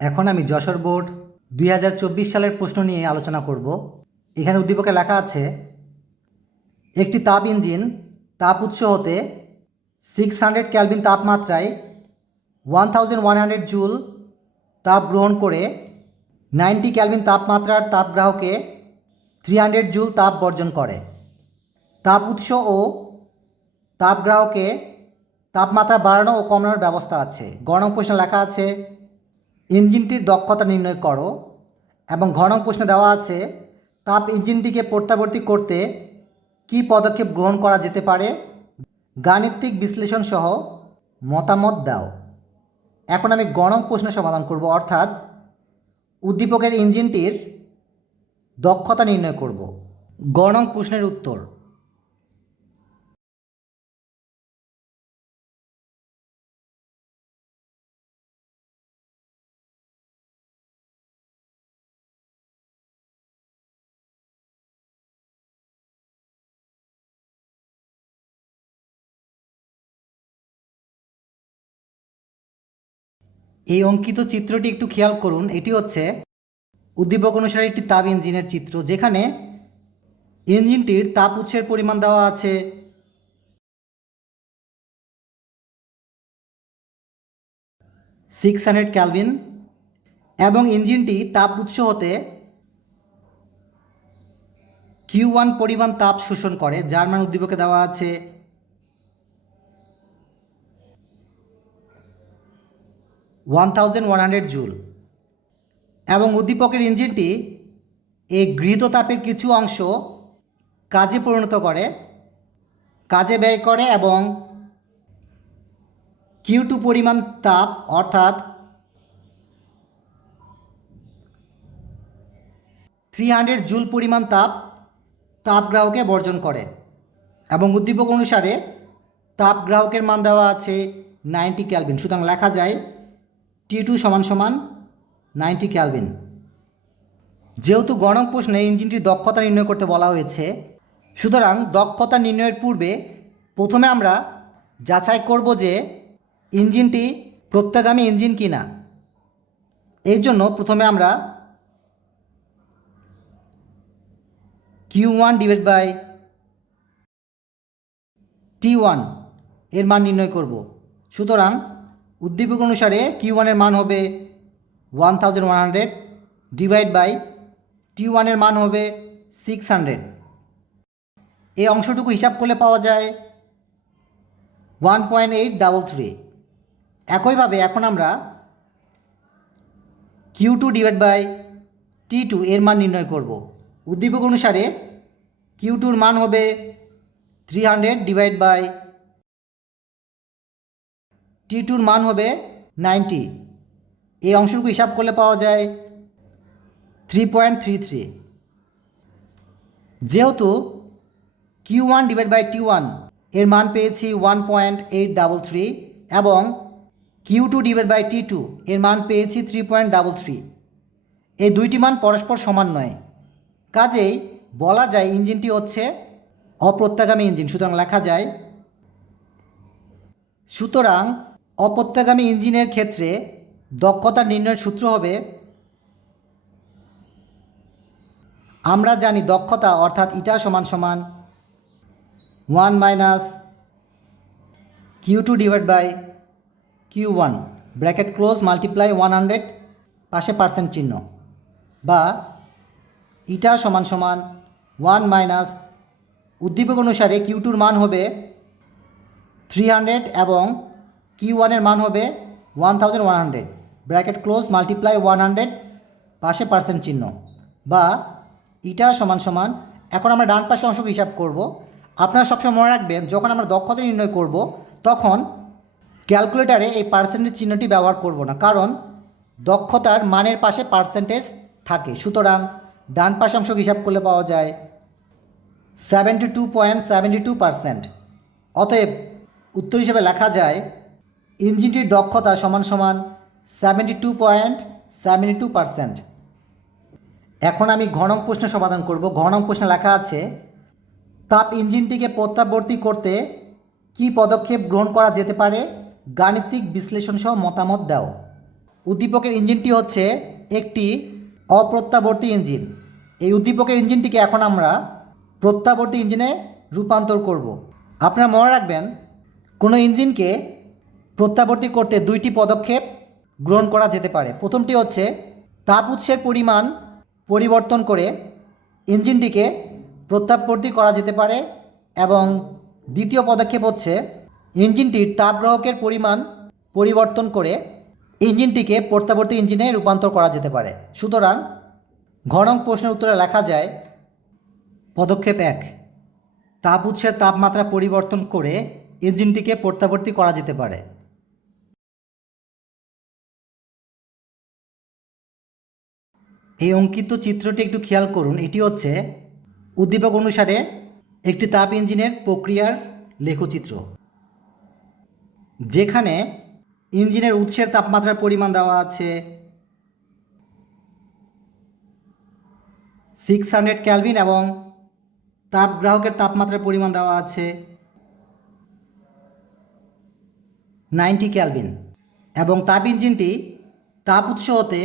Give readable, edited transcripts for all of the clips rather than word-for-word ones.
এখন আমি যশোর বোর্ড 2024 সালের প্রশ্ন নিয়ে আলোচনা করব। এখানে উদ্দীপকে লেখা আছে, একটি তাপ ইঞ্জিন তাপ উৎস হতে 600 কেলভিন তাপমাত্রায় 1100 জুল তাপ গ্রহণ করে 90 কেলভিন তাপমাত্রার তাপগ্রাহকে 300 জুল তাপ বর্জন করে। তাপ উৎস ও তাপগ্রাহকে তাপমাত্রা বাড়ানো ও কমানোর ব্যবস্থা আছে। গ নং প্রশ্নে লেখা আছে, ইঞ্জিনটির দক্ষতা নির্ণয় করো, এবং ঘ নং প্রশ্নে দেওয়া আছে, তাপ ইঞ্জিনটিকে প্রত্যাবর্তী করতে কী পদক্ষেপ গ্রহণ করা যেতে পারে, গাণিতিক বিশ্লেষণ সহ মতামত দাও। এখন আমি গ নং প্রশ্নের সমাধান করব, অর্থাৎ উদ্দীপকের ইঞ্জিনটির দক্ষতা নির্ণয় করব। গ নং প্রশ্নের উত্তর, এই অঙ্কিত চিত্রটি একটু খেয়াল করুন। এটি হচ্ছে উদ্দীপক অনুসারে একটি তাপ ইঞ্জিনের চিত্র, যেখানে ইঞ্জিনটির তাপ উৎসের পরিমাণ দেওয়া আছে 600 কেলভিন, এবং ইঞ্জিনটি তাপ উৎস হতে Q1 পরিমাণ তাপ শোষণ করে, যার মান উদ্দীপকে দেওয়া আছে 1100 জুল, এবং উদ্দীপকের ইঞ্জিনটি এই গৃহীত তাপের কিছু অংশ কাজে পরিণত করে, কাজে ব্যয় করে, এবং Q2 পরিমাণ তাপ অর্থাৎ 300 জুল পরিমাণ তাপগ্রাহকে বর্জন করে। এবং উদ্দীপক অনুসারে তাপগ্রাহকের মান দেওয়া আছে 90 কেলভিন। সুতরাং লেখা যায় T2 = 90 কেলভিন। যেহেতু গ নং প্রশ্নে ইঞ্জিনটির দক্ষতা নির্ণয় করতে বলা হয়েছে, সুতরাং দক্ষতা নির্ণয়ের পূর্বে প্রথমে আমরা যাচাই করব যে ইঞ্জিনটি প্রত্যাগামী ইঞ্জিন কিনা। এর জন্য প্রথমে আমরা Q1/T1 এর মান নির্ণয় করব। সুতরাং উদ্দীপক অনুসারে Q1 এর মান হবে 1100 ডিভাইড বাই T1 এর মান হবে 600। এই অংশটুকু হিসাব করলে পাওয়া যায় 1.833। একইভাবে এখন আমরা Q2/T2 এর মান নির্ণয় করব। উদ্দীপক অনুসারে Q2 এর মান হবে 300 ডিভাইড বাই T2 এর মান হবে 90। এই অংশটুকু হিসাব করলে পাওয়া যায় 3.33। যেহেতু Q1/T1 এর মান পেয়েছি 1.833 এবং Q2/T2 এর মান পেয়েছি 3.33, এই দুইটি মান পরস্পর সমান নয়, কাজেই বলা যায় ইঞ্জিনটি হচ্ছে অপ্রত্যাগামী ইঞ্জিন। সুতরাং অপ্রত্যাগামী ইঞ্জিনের ক্ষেত্রে দক্ষতা নির্ণয়ের সূত্র হবে, আমরা জানি দক্ষতা অর্থাৎ ইটা = 1 - Q2/Q1 ব্র্যাকেট ক্লোজ মাল্টিপ্লাই 100 পাশে পার্সেন্ট চিহ্ন, বা ইটা = 1 উদ্দীপক অনুসারে Q2 এর মান হবে 300 এবং Q1 এর মান হবে 1100 ব্র্যাকেট ক্লোজ মাল্টিপ্লাই 100 পাশে পার্সেন্ট চিহ্ন, বা ইটা = এখন আমরা ডান পাশে অংশকে হিসাব করব। আপনারা সবসময় মনে রাখবেন, যখন আমরা দক্ষতা নির্ণয় করব তখন ক্যালকুলেটারে এই পার্সেন্টেজ চিহ্নটি ব্যবহার করব না, কারণ দক্ষতার মানের পাশে পার্সেন্টেজ থাকে। সুতরাং ডান পাশে অংশকে হিসাব করলে পাওয়া যায় 72.72%। অতএব উত্তর হিসেবে লেখা যায় ইঞ্জিনটির দক্ষতা = 72.72%। এখন আমি ঘ নং প্রশ্নের সমাধান করব। ঘ নং প্রশ্নে লেখা আছে, তাপ ইঞ্জিনটিকে প্রত্যাবর্তী করতে কী পদক্ষেপ গ্রহণ করা যেতে পারে, গাণিতিক বিশ্লেষণ সহ মতামত দাও। উদ্দীপকের ইঞ্জিনটি হচ্ছে একটি অপ্রত্যাবর্তী ইঞ্জিন। এই উদ্দীপকের ইঞ্জিনটিকে এখন আমরা প্রত্যাবর্তী ইঞ্জিনে রূপান্তর করব। আপনারা মনে রাখবেন, কোনো ইঞ্জিনকে প্রত্যাবর্তী করতে দুইটি পদক্ষেপ গ্রহণ করা যেতে পারে। প্রথমটি হচ্ছে তাপ উৎসের পরিমাণ পরিবর্তন করে ইঞ্জিনটিকে প্রত্যাবর্তী করা যেতে পারে, এবং দ্বিতীয় পদক্ষেপ হচ্ছে ইঞ্জিনটির তাপগ্রাহকের পরিমাণ পরিবর্তন করে ইঞ্জিনটিকে প্রত্যাবর্তী ইঞ্জিনে রূপান্তর করা যেতে পারে। সুতরাং ঘ নং প্রশ্নের উত্তরে লেখা যায় পদক্ষেপ 1, তাপ উৎসের তাপমাত্রা পরিবর্তন করে ইঞ্জিনটিকে প্রত্যাবর্তী করা যেতে পারে। এই অঙ্কিত চিত্রটি একটু খেয়াল করুন। এটি হচ্ছে উদ্দীপক অনুসারে একটি তাপ ইঞ্জিনের প্রক্রিয়ার লেখচিত্র, যেখানে ইঞ্জিনের উৎসের তাপমাত্রার পরিমাণ দেওয়া আছে 600 ক্যালভিন এবং তাপগ্রাহকের তাপমাত্রার পরিমাণ দেওয়া আছে 90 ক্যালভিন, এবং তাপ ইঞ্জিনটি তাপ উৎস হতে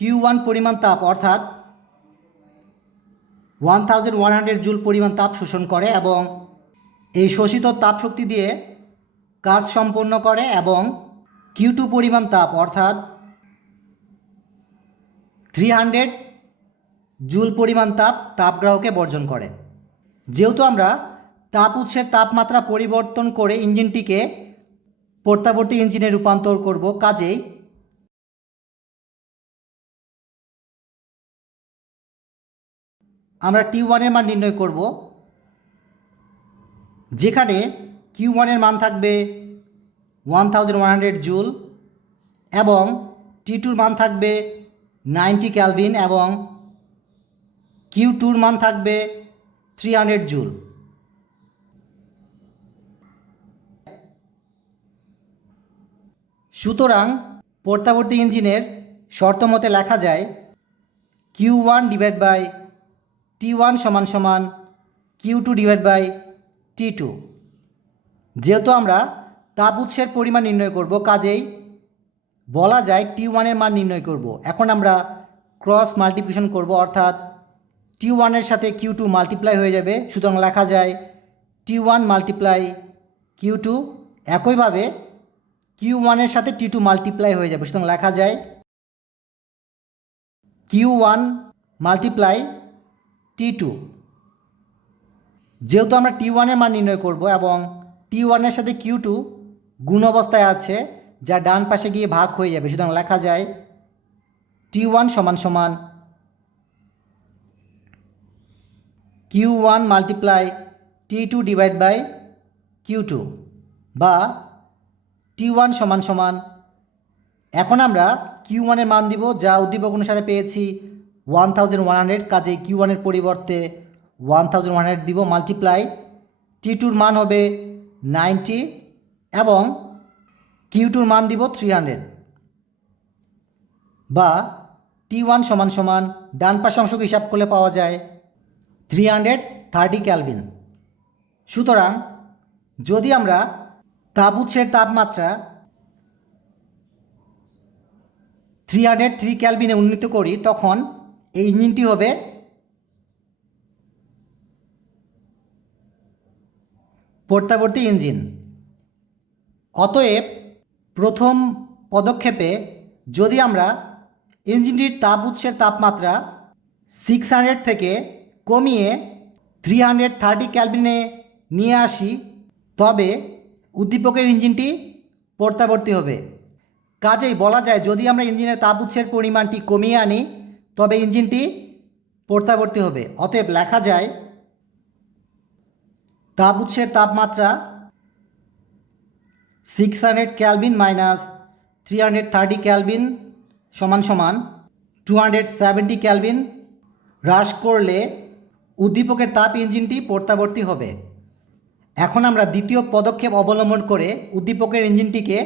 Q1 পরিমাণ তাপ অর্থাৎ 1100 জুল পরিমাণ তাপ শোষণ করে এবং এই শোষিত তাপ শক্তি দিয়ে কাজ সম্পন্ন করে, এবং Q2 পরিমাণ তাপ অর্থাৎ 300 জুল পরিমাণ তাপ তাপগ্রাহকে বর্জন করে। যেহেতু আমরা তাপ উৎসের তাপমাত্রা পরিবর্তন করে ইঞ্জিনটিকে প্রত্যাবর্তী ইঞ্জিনে রূপান্তর করব, কাজেই আমরা T1 এর মান নির্ণয় করব, যেখানে Q1 এর মান থাকবে 1100 জুল এবং T2 মান থাকবে 90 ক্যালভিন এবং Q2 মান থাকবে 300 জুল। সুতরাং প্রত্যাবর্তী ইঞ্জিনের শর্ত মতে লেখা যায় Q1 ডিভাইড বাই T1 সমান সমান Q2 ডিভাইড বাই T2। যেহেতু আমরা তাপ উৎসের পরিমাণ নির্ণয় করব, কাজেই বলা যায় T1 এর মান নির্ণয় করব। এখন আমরা ক্রস মাল্টিপ্লিকেশন করব, অর্থাৎ T1 এর সাথে Q2 মাল্টিপ্লাই হয়ে যাবে। সুতরাং লেখা যায় T1 মাল্টিপ্লাই Q2। একইভাবে Q1 এর সাথে T2 মাল্টিপ্লাই হয়ে যাবে। সুতরাং লেখা যায় Q1 মাল্টিপ্লাই T2। যেহেতু আমরা T1 এর মান নির্ণয় করব এবং T1 এর সাথে Q2 গুণ অবস্থায় আছে, যা ডান পাশে গিয়ে ভাগ হয়ে যাবে। সুতরাং লেখা যায় T1 সমান সমান Q1 multiply T2 divide by Q2, বা T1 সমান সমান, এখন আমরা Q1 এর মান দিব, যা উদ্দীপক অনুসারে পেয়েছি 1100, কাজেই Q1 এর পরিবর্তে 1100 দিব, মাল্টিপ্লাই T2 মান হবে 90 এবং Q2 মান দিব 300, বা T1 সমান সমান ডান পাশ অংশকে হিসাব করলে পাওয়া যায় 330 ক্যালভিন। সুতরাং যদি আমরা তাপ উৎসের তাপমাত্রা 303 ক্যালভিনে উন্নীত করি, তখন এই ইঞ্জিনটি হবে প্রত্যাবর্তী ইঞ্জিন। অতএব প্রথম পদক্ষেপে যদি আমরা ইঞ্জিনটির তাপ উৎসের তাপমাত্রা 600 থেকে কমিয়ে 330 ক্যালভিনে নিয়ে আসি, তবে উদ্দীপকের ইঞ্জিনটি প্রত্যাবর্তী হবে। কাজেই বলা যায়, যদি আমরা ইঞ্জিনের তাপ উৎসের পরিমাণটি কমিয়ে আনি, তবে ইঞ্জিনটি প্রত্যাবর্তী হবে। অতএব লেখা যায় তাপ উৎসের তাপমাত্রা 600 ক্যালভিন মাইনাস 330 ক্যালভিন সমান সমান 270 ক্যালভিন হ্রাস করলে উদ্দীপকের তাপ ইঞ্জিনটি প্রত্যাবর্তী হবে। এখন আমরা দ্বিতীয় পদক্ষেপ অবলম্বন করে উদ্দীপকের ইঞ্জিনটিকে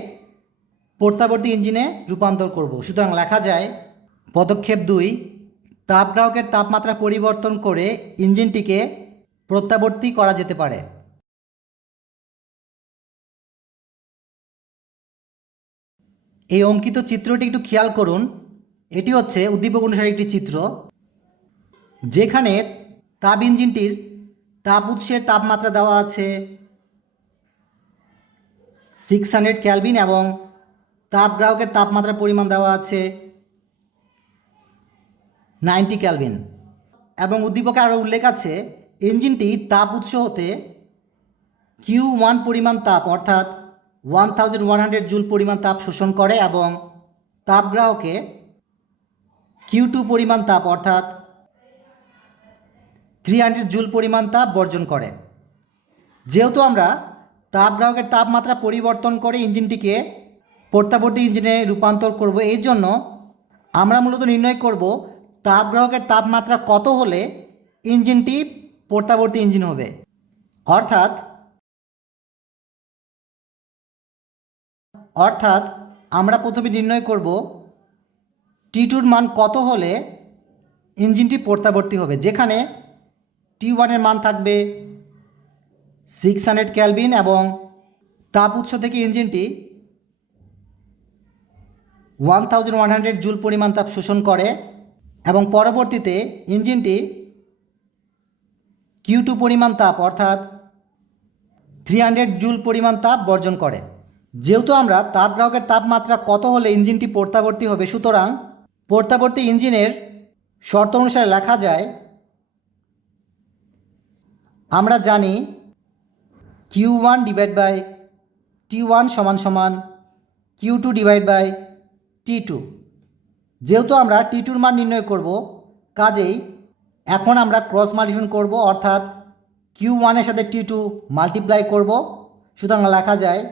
প্রত্যাবর্তী ইঞ্জিনে রূপান্তর করব। সুতরাং লেখা যায় পদক্ষেপ 2, তাপগ্রাহকের তাপমাত্রা পরিবর্তন করে ইঞ্জিনটিকে প্রত্যাবর্তী করা যেতে পারে। এই অঙ্কিত চিত্রটি একটু খেয়াল করুন। এটি হচ্ছে উদ্দীপক অনুসারে একটি চিত্র, যেখানে তাপ ইঞ্জিনটির তাপ উৎসের তাপমাত্রা দেওয়া আছে 600 ক্যালভিন এবং তাপ গ্রাহকের তাপমাত্রার পরিমাণ দেওয়া আছে 90 ক্যালভিন। এবং উদ্দীপকে আরও উল্লেখ আছে ইঞ্জিনটি তাপ উৎস হতে Q1 পরিমাণ তাপ অর্থাৎ 1100 জুল পরিমাণ তাপ শোষণ করে এবং তাপ গ্রাহকে Q2 পরিমাণ তাপ অর্থাৎ 300 জুল পরিমাণ তাপ বর্জন করে। যেহেতু আমরা তাপ গ্রাহকের তাপমাত্রা পরিবর্তন করে ইঞ্জিনটিকে প্রত্যাবর্তী ইঞ্জিনে রূপান্তর করব, এই জন্য আমরা মূলত নির্ণয় করব তাপ গ্রাহকের তাপমাত্রা কত হলে ইঞ্জিনটি প্রত্যাবর্তী ইঞ্জিন হবে। অর্থাৎ আমরা প্রথমে নির্ণয় করব T2-র মান কত হলে ইঞ্জিনটি প্রত্যাবর্তী হবে, যেখানে T1-এর মান থাকবে 600 ক্যালভিন এবং তাপ উৎস থেকে ইঞ্জিনটি 1100 জুল পরিমাণ তাপ শোষণ করে এবং পরবর্তীতে ইঞ্জিনটি Q2 পরিমাণ তাপ অর্থাৎ 300 জুল পরিমাণ তাপ বর্জন করে। যেহেতু আমরা তাপ গ্রাহকের তাপমাত্রা কত হলে ইঞ্জিনটি প্রত্যাবর্তী হবে, সুতরাং প্রত্যাবর্তী ইঞ্জিনের শর্ত অনুসারে লেখা যায়, আমরা জানি Q1 ডিভাইড বাই T1 সমান সমান Q2 ডিভাইড বাই T2। যেহেতু আমরা T2-র মান নির্ণয় করব, কাজেই এখন আমরা ক্রস মাল্টিপ্লিকেশন করব, অর্থাৎ Q1-এর সাথে T2 মাল্টিপ্লাই করব। সুতরাং লেখা যায়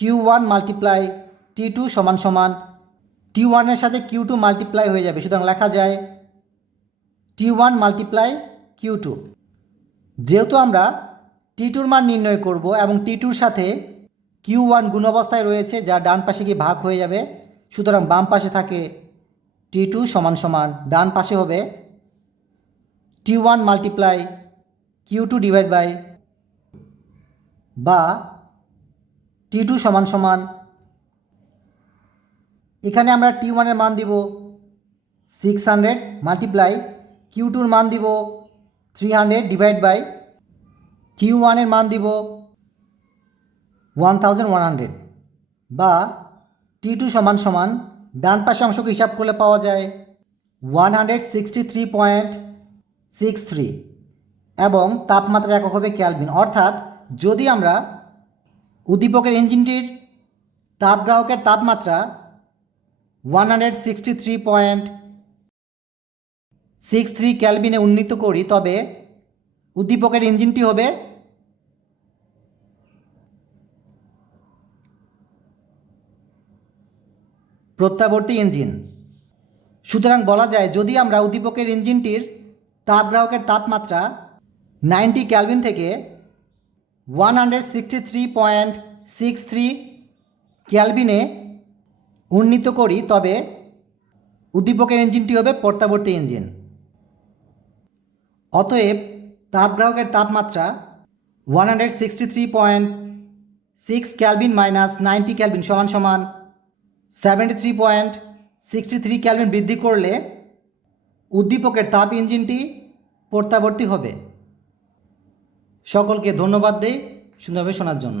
Q1 মাল্টিপ্লাই T2 সমান সমান T1-এর সাথে Q2 মাল্টিপ্লাই হয়ে যাবে, সুতরাং লেখা যায় T1 মাল্টিপ্লাই Q2। যেহেতু আমরা T2-র মান নির্ণয় করব এবং T2-র সাথে Q1 গুণ অবস্থায় রয়েছে, যা ডান পাশে গিয়ে ভাগ হয়ে যাবে, সুতরাং বাম পাশে থাকে T2 সমান সমান ডান পাশে হবে T1 multiply Q2 divide by বা T2 সমান সমান, এখানে আমরা T1-এর মান দিব 600 মাল্টিপ্লাই Q2-র মান দিব 300 ডিভাইড বাই Q1-এর মান দিব 1100 বা T2 সমান সমান ডান পাশে অংশকে হিসাব করলে পাওয়া যায় 163.63 এবং তাপমাত্রা একক হবে ক্যালভিন। অর্থাৎ যদি আমরা উদ্দীপকের ইঞ্জিনটির তাপ গ্রাহকের তাপমাত্রা 163.63 ক্যালভিনে উন্নীত করি, তবে উদ্দীপকের ইঞ্জিনটি হবে প্রত্যাবর্তী ইঞ্জিন। সুতরাং বলা যায়, যদি আমরা উদ্দীপকের ইঞ্জিনটির তাপ গ্রাহকের তাপমাত্রা 90 ক্যালভিন থেকে 163.63 ক্যালভিনে উন্নীত করি, তবে উদ্দীপকের ইঞ্জিনটি হবে প্রত্যাবর্তী ইঞ্জিন। অতএব তাপ গ্রাহকের তাপমাত্রা 163.6 ক্যালভিন মাইনাস 90 ক্যালভিন সমান সমান 73.63 ক্যালভিন বৃদ্ধি করলে উদ্দীপকের তাপ ইঞ্জিনটি প্রত্যাবর্তী হবে। সকলকে ধন্যবাদ দেই সুন্দরভাবে শোনার জন্য।